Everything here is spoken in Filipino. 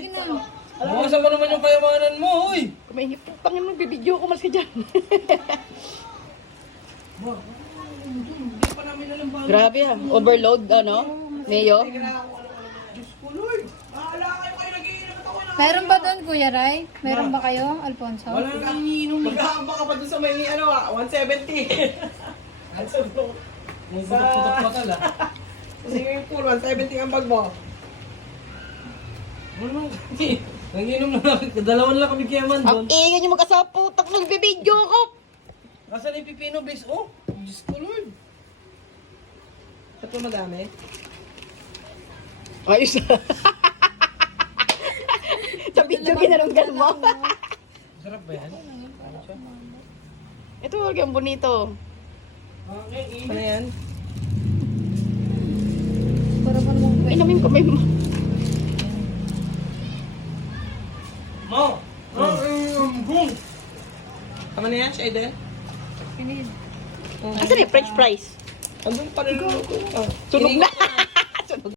Sige na. Bukasan mo naman yung kayamanan mo, hoy! May hipot. Tangin mo, bibidyo ko mas ka dyan. Hindi pa namin alam ba? Grabe ah. Overload, ano? Mayo? Diyos ko, Lord! Bahala kayo nag-iinam at ako na. Meron ba doon, Kuya Ray? Meron ba kayo, Alfonso? Wala nang iniinom. Mag-aamba ka pa doon sa may, 170. Ano mo? May putok-putok pa tala. Sa swimming pool, 170 ang bag mo. Ano? Nag-inom na namin. Dalawan lang kami kayaman doon. Ang ingay niyo mag-asawa, putak, nagbibidyo ko. Nasaan yung pipino base? Oh! Diyos ko, Lord! Ba't mo madami? Ayos ah. Sa video ginarunggan mo. Sarap ba yan? Ito, wag yung bonito. Ano yan? Para pa naman. Inamin ko may... Mo! Gung! Tama na yan, Shaden? Pinid. Asan yung French fries? Andun pa rin luto. Tunog na.